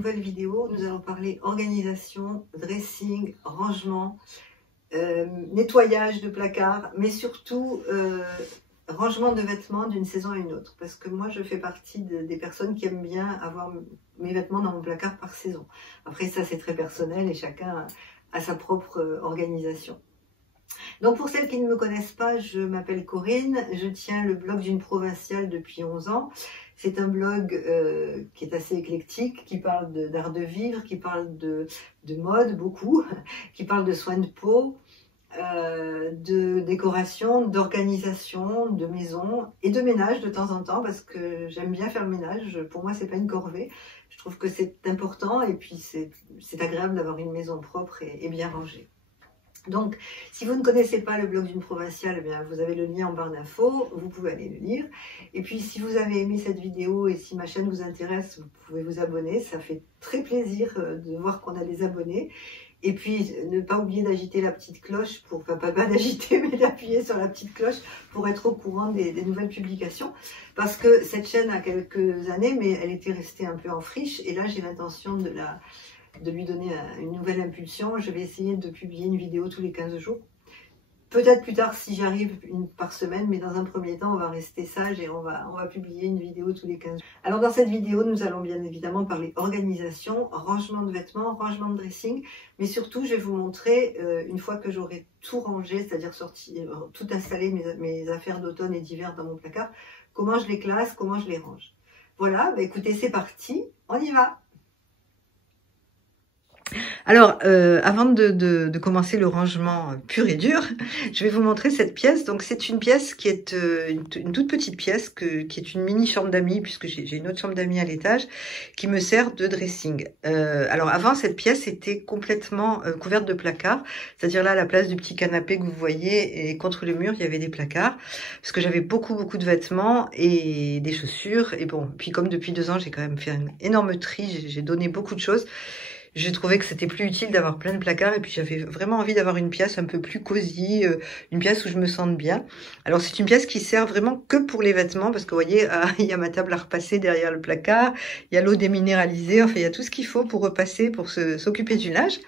nouvelle vidéo, nous allons parler organisation, dressing, rangement, nettoyage de placards, mais surtout rangement de vêtements d'une saison à une autre. Parce que moi, je fais partie des personnes qui aiment bien avoir mes vêtements dans mon placard par saison. Après, ça, c'est très personnel et chacun a sa propre organisation. Donc, pour celles qui ne me connaissent pas, je m'appelle Corinne, je tiens le blog d'une provinciale depuis 11 ans. C'est un blog qui est assez éclectique, qui parle d'art de vivre, qui parle de mode beaucoup, qui parle de soins de peau, de décoration, d'organisation, de maison et de ménage de temps en temps parce que j'aime bien faire le ménage. Pour moi, c'est pas une corvée. Je trouve que c'est important et puis c'est agréable d'avoir une maison propre et bien rangée. Donc, si vous ne connaissez pas le blog d'une provinciale, eh bien, vous avez le lien en barre d'infos, vous pouvez aller le lire. Et puis, si vous avez aimé cette vidéo et si ma chaîne vous intéresse, vous pouvez vous abonner. Ça fait très plaisir de voir qu'on a des abonnés. Et puis, ne pas oublier d'agiter la petite cloche, enfin pas d'agiter, mais d'appuyer sur la petite cloche pour être au courant des nouvelles publications. Parce que cette chaîne a quelques années, mais elle était restée un peu en friche. Et là, j'ai l'intention de lui donner une nouvelle impulsion. Je vais essayer de publier une vidéo tous les 15 jours. Peut-être plus tard si j'arrive une par semaine, mais dans un premier temps, on va rester sage et on va publier une vidéo tous les 15 jours. Alors dans cette vidéo, nous allons bien évidemment parler organisation, rangement de vêtements, rangement de dressing, mais surtout, je vais vous montrer, une fois que j'aurai tout rangé, c'est-à-dire tout installé, mes affaires d'automne et d'hiver dans mon placard, comment je les classe, comment je les range. Voilà, bah écoutez, c'est parti, on y va! Alors, avant de commencer le rangement pur et dur, je vais vous montrer cette pièce. Donc, c'est une pièce qui est une toute petite pièce, qui est une mini chambre d'amis, puisque j'ai une autre chambre d'amis à l'étage, qui me sert de dressing. Alors, avant, cette pièce était complètement couverte de placards. C'est-à-dire là, à la place du petit canapé que vous voyez, et contre le mur, il y avait des placards, parce que j'avais beaucoup de vêtements et des chaussures. Et bon, puis comme depuis 2 ans, j'ai quand même fait un énorme tri, j'ai donné beaucoup de choses. J'ai trouvé que c'était plus utile d'avoir plein de placards et puis j'avais vraiment envie d'avoir une pièce un peu plus cosy, une pièce où je me sente bien. Alors c'est une pièce qui sert vraiment que pour les vêtements parce que vous voyez, il y a ma table à repasser derrière le placard, il y a l'eau déminéralisée, enfin il y a tout ce qu'il faut pour repasser, pour s'occuper du linge.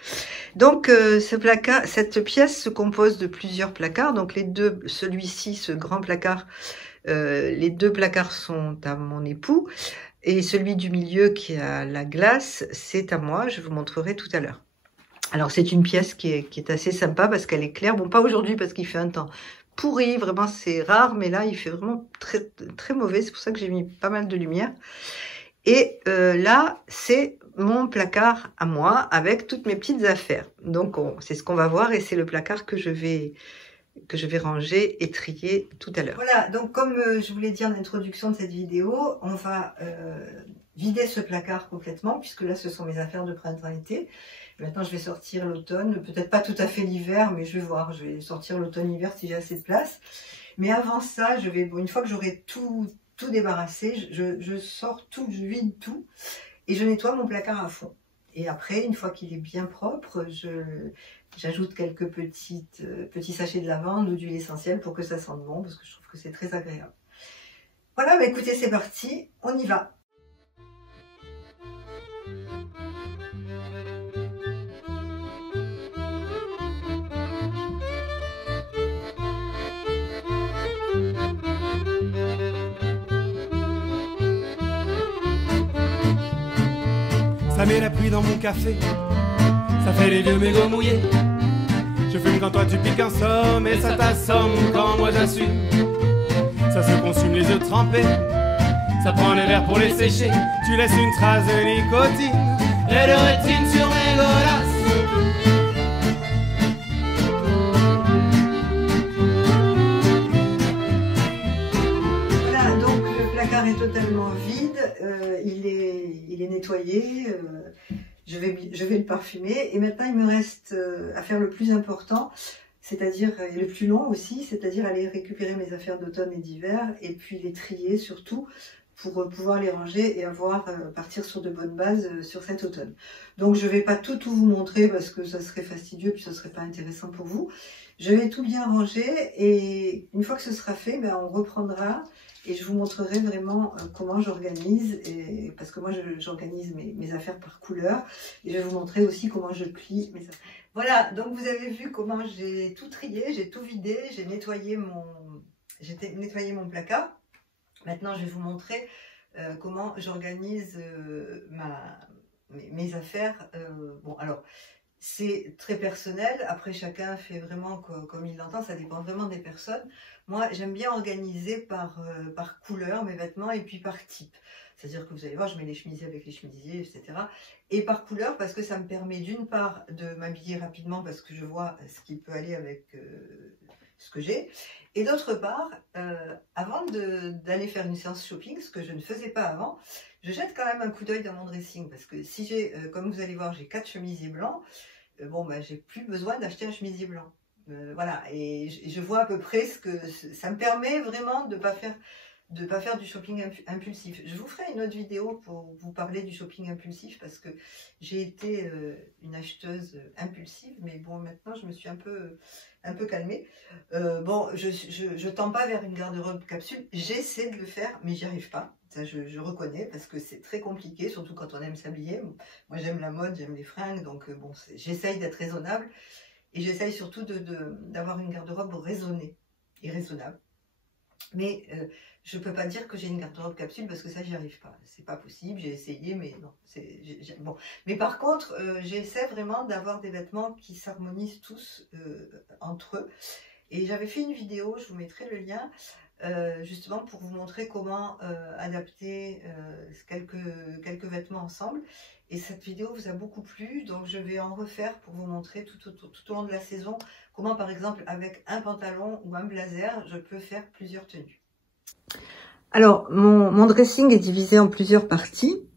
Donc cette pièce se compose de plusieurs placards, donc celui-ci, ce grand placard, les 2 placards sont à mon époux. Et celui du milieu qui a la glace, c'est à moi, je vous montrerai tout à l'heure. Alors c'est une pièce qui est assez sympa parce qu'elle est claire. Bon, pas aujourd'hui parce qu'il fait un temps pourri, vraiment c'est rare, mais là il fait vraiment très mauvais, c'est pour ça que j'ai mis pas mal de lumière. Et là, c'est mon placard à moi avec toutes mes petites affaires. Donc c'est ce qu'on va voir et c'est le placard que je vais ranger et trier tout à l'heure. Voilà, donc comme je vous l'ai dit en introduction de cette vidéo, on va vider ce placard complètement, puisque là ce sont mes affaires de printemps-été. Maintenant je vais sortir l'automne, peut-être pas tout à fait l'hiver, mais je vais voir, je vais sortir l'automne-hiver si j'ai assez de place. Mais avant ça, une fois que j'aurai tout débarrassé, je sors tout, je vide tout, et je nettoie mon placard à fond. Et après, une fois qu'il est bien propre, j'ajoute quelques petits sachets de lavande ou d'huile essentielle pour que ça sente bon, parce que je trouve que c'est très agréable. Voilà, bah écoutez, c'est parti, on y va. Ça met la pluie dans mon café, ça fait les vieux mégots mouillés. Je fume quand toi tu piques un somme et ça t'assomme quand moi j'assume. Ça se consume les œufs trempés, ça prend les verres pour les sécher. Tu laisses une trace de nicotine et de rétine sur mes godasses. Voilà, donc le placard est totalement vide, il est nettoyé, je vais le parfumer et maintenant il me reste à faire le plus important, c'est-à-dire, et le plus long aussi, c'est-à-dire aller récupérer mes affaires d'automne et d'hiver et puis les trier surtout pour pouvoir les ranger et partir sur de bonnes bases sur cet automne. Donc je ne vais pas tout vous montrer parce que ça serait fastidieux puis ça serait pas intéressant pour vous. Je vais tout bien ranger et une fois que ce sera fait, ben, on reprendra et je vous montrerai vraiment comment j'organise, parce que moi j'organise mes affaires par couleur, et je vais vous montrer aussi comment je plie mes affaires. Voilà, donc vous avez vu comment j'ai tout trié, j'ai tout vidé, j'ai nettoyé mon placard. Maintenant je vais vous montrer comment j'organise mes affaires. Bon alors, c'est très personnel, après chacun fait vraiment comme il l'entend, ça dépend vraiment des personnes. Moi j'aime bien organiser par couleur mes vêtements et puis par type. C'est-à-dire que vous allez voir, je mets les chemisiers avec les chemisiers, etc. Et par couleur, parce que ça me permet d'une part de m'habiller rapidement, parce que je vois ce qui peut aller avec ce que j'ai. Et d'autre part, avant d'aller faire une séance shopping, ce que je ne faisais pas avant, je jette quand même un coup d'œil dans mon dressing. Parce que si j'ai, comme vous allez voir, j'ai 4 chemisiers blancs, bon, bah, j'ai plus besoin d'acheter un chemisier blanc. Voilà, et je vois à peu près ce que ça me permet vraiment de pas faire du shopping impulsif. Je vous ferai une autre vidéo pour vous parler du shopping impulsif parce que j'ai été une acheteuse impulsive, mais bon, maintenant je me suis un peu calmée. Bon, je tends pas vers une garde-robe capsule, j'essaie de le faire, mais j'y arrive pas. Ça, je reconnais parce que c'est très compliqué, surtout quand on aime s'habiller. Moi, j'aime la mode, j'aime les fringues, donc bon, j'essaye d'être raisonnable et j'essaye surtout d'avoir une garde-robe raisonnée et raisonnable. Mais je ne peux pas dire que j'ai une garde-robe capsule parce que ça, j'y arrive pas. C'est pas possible, j'ai essayé, mais non. Bon. Mais par contre, j'essaie vraiment d'avoir des vêtements qui s'harmonisent tous entre eux. Et j'avais fait une vidéo, je vous mettrai le lien, justement pour vous montrer comment adapter quelques vêtements ensemble. Et cette vidéo vous a beaucoup plu, donc je vais en refaire pour vous montrer tout au long de la saison comment, par exemple, avec un pantalon ou un blazer, je peux faire plusieurs tenues. Alors, mon dressing est divisé en plusieurs parties.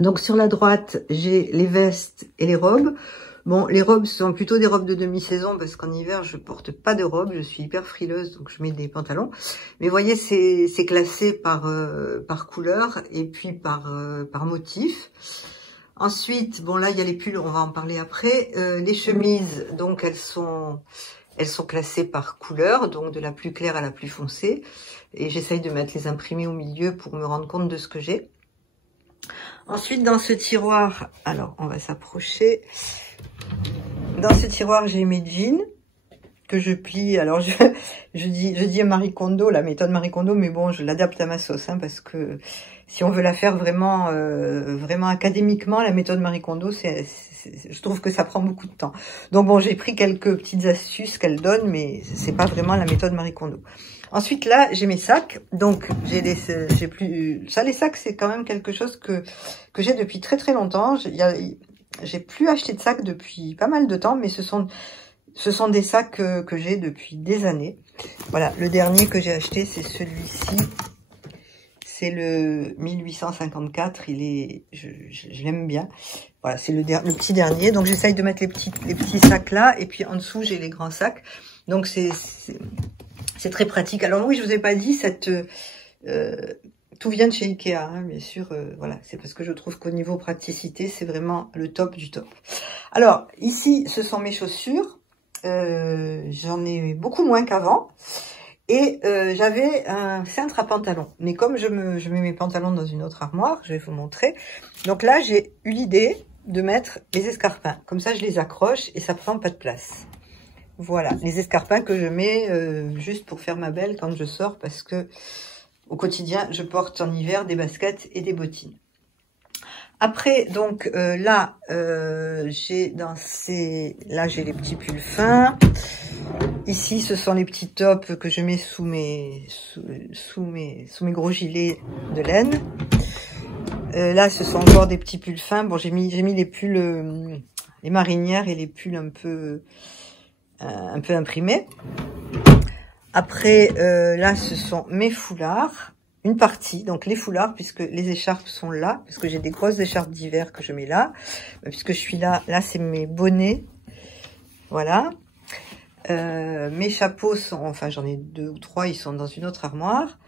Donc, sur la droite, j'ai les vestes et les robes. Bon, les robes sont plutôt des robes de demi-saison parce qu'en hiver, je porte pas de robe. Je suis hyper frileuse, donc je mets des pantalons. Mais vous voyez, c'est classé par couleur et puis par motif. Ensuite, bon là, il y a les pulls, on va en parler après. Les chemises, donc elles sont classées par couleur, donc de la plus claire à la plus foncée. Et j'essaye de mettre les imprimés au milieu pour me rendre compte de ce que j'ai. Ensuite, dans ce tiroir, alors on va s'approcher. Dans ce tiroir, j'ai mes jeans que je plie. Alors je dis Marie Kondo, la méthode Marie Kondo, mais bon, je l'adapte à ma sauce, hein, parce que si on veut la faire vraiment académiquement, la méthode Marie Kondo, je trouve que ça prend beaucoup de temps. Donc bon, j'ai pris quelques petites astuces qu'elle donne, mais c'est pas vraiment la méthode Marie Kondo. Ensuite, là, j'ai mes sacs. Donc, les sacs, c'est quand même quelque chose que j'ai depuis très très longtemps. J'ai plus acheté de sacs depuis pas mal de temps, mais ce sont des sacs que j'ai depuis des années. Voilà, le dernier que j'ai acheté, c'est celui-ci. C'est le 1854, je l'aime bien. Voilà, c'est le petit dernier. Donc j'essaye de mettre les petits sacs là, et puis en dessous j'ai les grands sacs. Donc c'est très pratique. Alors oui, je vous ai pas dit, tout vient de chez Ikea, hein, bien sûr. Voilà, c'est parce que je trouve qu'au niveau praticité, c'est vraiment le top du top. Alors ici, ce sont mes chaussures. J'en ai beaucoup moins qu'avant. Et j'avais un cintre à pantalon. Mais comme je mets mes pantalons dans une autre armoire, je vais vous montrer. Donc là, j'ai eu l'idée de mettre les escarpins. Comme ça, je les accroche et ça prend pas de place. Voilà, les escarpins que je mets juste pour faire ma belle quand je sors, parce que au quotidien, je porte en hiver des baskets et des bottines. Après, donc là, j'ai les petits pulls fins. Ici, ce sont les petits tops que je mets sous mes gros gilets de laine. Là, ce sont encore des petits pulls fins. Bon, j'ai mis les pulls, les marinières et les pulls un peu imprimés. Après, là, ce sont mes foulards. Une partie, donc les foulards, puisque les écharpes sont là, parce que j'ai des grosses écharpes d'hiver que je mets là, puisque je suis là, c'est mes bonnets, voilà. Mes chapeaux sont, enfin j'en ai 2 ou 3, ils sont dans une autre armoire.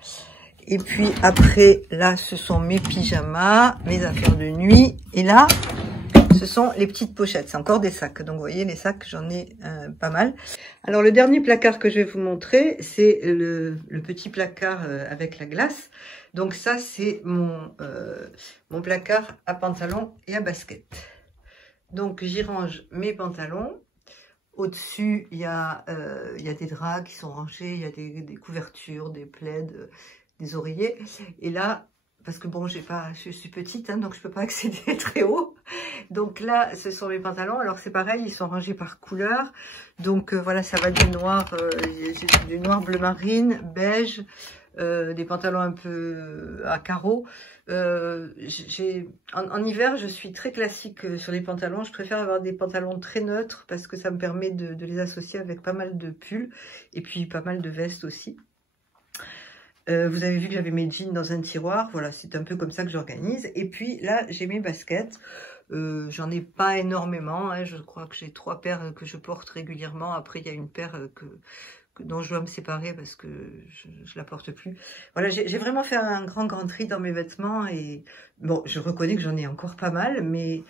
Et puis après, là, ce sont mes pyjamas, mes affaires de nuit, et là, ce sont les petites pochettes. C'est encore des sacs. Donc, vous voyez, les sacs, j'en ai pas mal. Alors, le dernier placard que je vais vous montrer, c'est le petit placard avec la glace. Donc, ça, c'est mon placard à pantalon et à basket. Donc, j'y range mes pantalons. Au-dessus, il y a des draps qui sont rangés, il y a des couvertures, des plaids, des oreillers. Et là, parce que bon, je suis petite, hein, donc je peux pas accéder très haut. Donc là, ce sont mes pantalons. Alors c'est pareil, ils sont rangés par couleur. Donc voilà, ça va du noir bleu marine, beige, des pantalons un peu à carreaux. En hiver, je suis très classique sur les pantalons. Je préfère avoir des pantalons très neutres parce que ça me permet de les associer avec pas mal de pulls et puis pas mal de vestes aussi. Vous avez vu que j'avais mes jeans dans un tiroir. Voilà, c'est un peu comme ça que j'organise. Et puis là, j'ai mes baskets. J'en ai pas énormément. Hein. Je crois que j'ai 3 paires que je porte régulièrement. Après, il y a une paire dont je dois me séparer parce que je la porte plus. Voilà, j'ai vraiment fait un grand tri dans mes vêtements. Et bon, je reconnais que j'en ai encore pas mal. Mais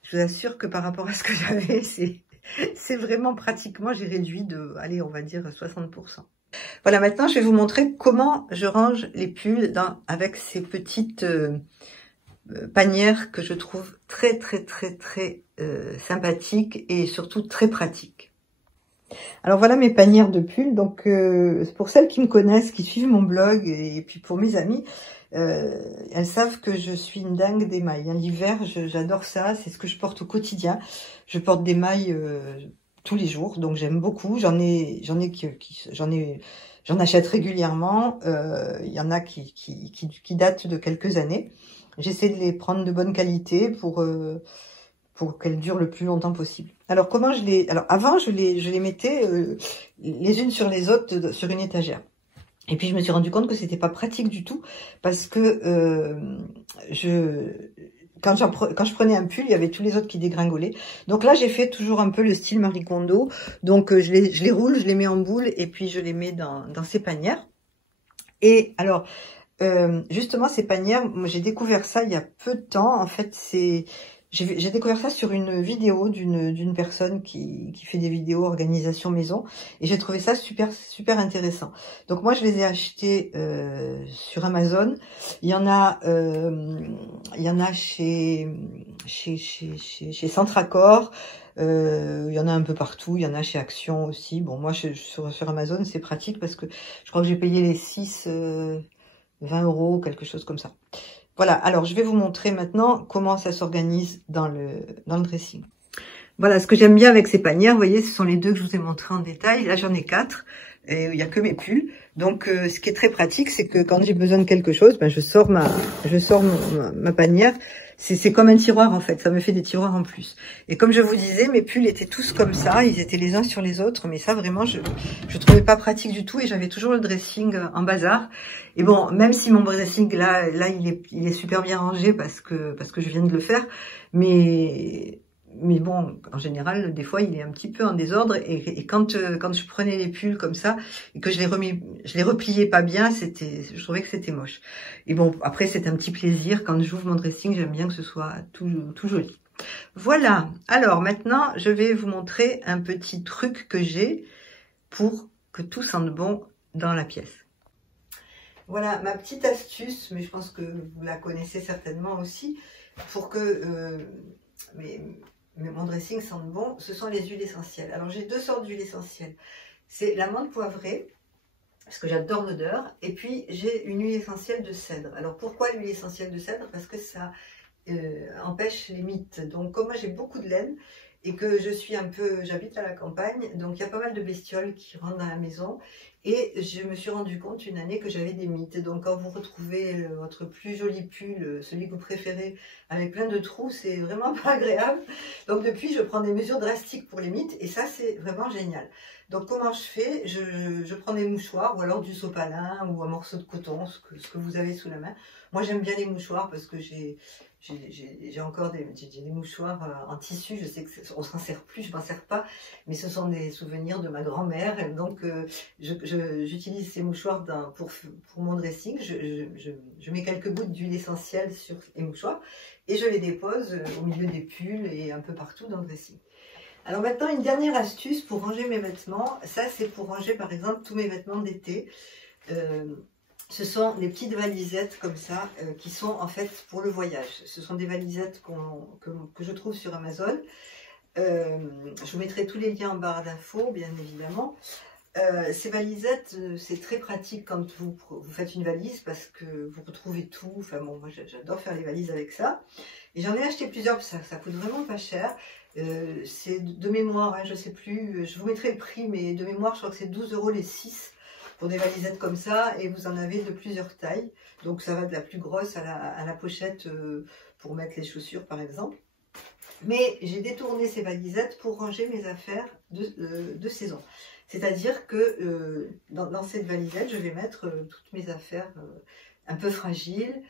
je vous assure que par rapport à ce que j'avais, c'est vraiment pratiquement, j'ai réduit de, allez, on va dire 60%. Voilà, maintenant je vais vous montrer comment je range les pulls avec ces petites panières que je trouve très sympathiques et surtout très pratiques. Alors voilà mes panières de pulls. Donc pour celles qui me connaissent, qui suivent mon blog et puis pour mes amis, elles savent que je suis une dingue des mailles. Hein. L'hiver, j'adore ça, c'est ce que je porte au quotidien. Je porte des mailles tous les jours, donc j'aime beaucoup. J'en achète régulièrement. Il y en a qui datent de quelques années. J'essaie de les prendre de bonne qualité pour qu'elles durent le plus longtemps possible. Alors comment alors avant je les mettais les unes sur les autres sur une étagère. Et puis je me suis rendu compte que c'était pas pratique du tout parce que quand je prenais un pull, il y avait tous les autres qui dégringolaient. Donc là, j'ai fait toujours un peu le style Marie Kondo. Donc je les roule, je les mets en boule et puis je les mets dans ces panières. Et alors, justement, ces panières, moi j'ai découvert ça il y a peu de temps. En fait, j'ai découvert ça sur une vidéo d'une personne qui fait des vidéos organisation maison et j'ai trouvé ça super intéressant. Donc moi je les ai achetés sur Amazon. Il y en a chez Centracor. Il y en a un peu partout. Il y en a chez Action aussi. Bon moi sur Amazon c'est pratique parce que je crois que j'ai payé les 20 €, quelque chose comme ça. Voilà, alors je vais vous montrer maintenant comment ça s'organise dans le dressing. Voilà, ce que j'aime bien avec ces panières, vous voyez, ce sont les 2 que je vous ai montré en détail. Là, j'en ai 4 et il n'y a que mes pulls. Donc, ce qui est très pratique, c'est que quand j'ai besoin de quelque chose, ben, je sors ma panière. C'est comme un tiroir, en fait. Ça me fait des tiroirs en plus. Et comme je vous disais, mes pulls étaient tous comme ça. Ils étaient les uns sur les autres. Mais ça, vraiment, je trouvais pas pratique du tout. Et j'avais toujours le dressing en bazar. Et bon, même si mon dressing, là, il est super bien rangé parce que je viens de le faire. Mais bon, en général, des fois, il est un petit peu en désordre. Et quand je prenais les pulls comme ça et que je les repliais pas bien, je trouvais que c'était moche. Et bon, après, c'est un petit plaisir. Quand j'ouvre mon dressing, j'aime bien que ce soit tout joli. Voilà. Alors maintenant, je vais vous montrer un petit truc que j'ai pour que tout sente bon dans la pièce. Voilà ma petite astuce, mais je pense que vous la connaissez certainement aussi, pour que mon dressing sente bon, ce sont les huiles essentielles. Alors j'ai 2 sortes d'huiles essentielles. C'est la menthe poivrée, parce que j'adore l'odeur, et puis j'ai une huile essentielle de cèdre. Alors pourquoi l'huile essentielle de cèdre? Parce que ça empêche les mites. Donc comme moi j'ai beaucoup de laine, et que j'habite à la campagne, donc il y a pas mal de bestioles qui rentrent dans la maison, et je me suis rendu compte une année que j'avais des mites. Donc quand vous retrouvez votre plus joli pull, celui que vous préférez, avec plein de trous, c'est vraiment pas agréable. Donc depuis, je prends des mesures drastiques pour les mites, et ça c'est vraiment génial. Donc comment je fais? Je prends des mouchoirs, ou alors du sopalin, ou un morceau de coton, ce que vous avez sous la main. Moi j'aime bien les mouchoirs parce que j'ai encore des mouchoirs en tissu. Je sais qu'on s'en sert plus, je m'en sers pas, mais ce sont des souvenirs de ma grand-mère. Donc je j'utilise ces mouchoirs pour mon dressing. Je mets quelques gouttes d'huile essentielle sur les mouchoirs et je les dépose au milieu des pulls et un peu partout dans le dressing. Alors maintenant, une dernière astuce pour ranger mes vêtements. Ça, c'est pour ranger par exemple tous mes vêtements d'été. Ce sont des petites valisettes comme ça qui sont en fait pour le voyage. Ce sont des valisettes que je trouve sur Amazon. Je vous mettrai tous les liens en barre d'infos, bien évidemment. Ces valisettes, c'est très pratique quand vous faites une valise parce que vous retrouvez tout. Enfin bon, moi j'adore faire les valises avec ça. Et j'en ai acheté plusieurs, ça coûte vraiment pas cher. C'est de mémoire, hein, je sais plus, je vous mettrai le prix, mais de mémoire, je crois que c'est 12 € les 6 pour des valisettes comme ça. Et vous en avez de plusieurs tailles. Donc ça va de la plus grosse à la pochette pour mettre les chaussures par exemple. Mais j'ai détourné ces valisettes pour ranger mes affaires de saison. C'est-à-dire que dans cette valisette, je vais mettre toutes mes affaires un peu fragiles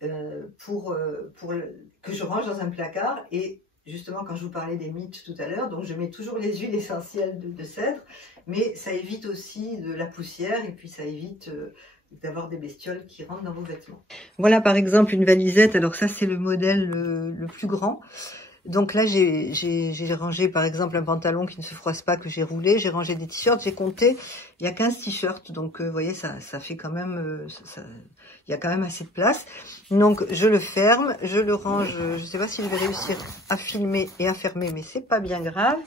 que je range dans un placard. Et justement, quand je vous parlais des mythes tout à l'heure, donc je mets toujours les huiles essentielles de cèdre, mais ça évite aussi de la poussière et puis ça évite d'avoir des bestioles qui rentrent dans vos vêtements. Voilà par exemple une valisette. Alors ça, c'est le modèle le plus grand. Donc là, j'ai rangé par exemple un pantalon qui ne se froisse pas, que j'ai roulé. J'ai rangé des t-shirts, j'ai compté. Il y a 15 t-shirts, donc vous voyez, ça fait quand même... il y a quand même assez de place. Donc je le ferme, je le range. Je ne sais pas si je vais réussir à filmer et à fermer, mais c'est pas bien grave.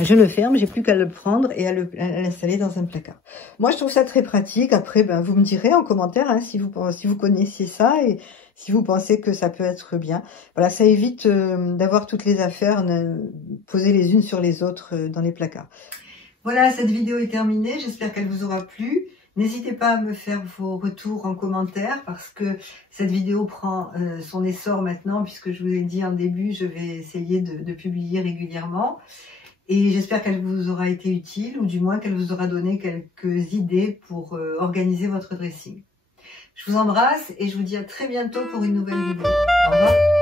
Je le ferme, j'ai plus qu'à le prendre et à l'installer dans un placard. Moi, je trouve ça très pratique. Après, ben, vous me direz en commentaire hein, si vous connaissiez ça et si vous pensez que ça peut être bien. Voilà, ça évite d'avoir toutes les affaires posées les unes sur les autres dans les placards. Voilà, cette vidéo est terminée. J'espère qu'elle vous aura plu. N'hésitez pas à me faire vos retours en commentaire parce que cette vidéo prend son essor maintenant puisque je vous ai dit en début, je vais essayer de publier régulièrement. Et j'espère qu'elle vous aura été utile, ou du moins qu'elle vous aura donné quelques idées pour organiser votre dressing. Je vous embrasse et je vous dis à très bientôt pour une nouvelle vidéo. Au revoir.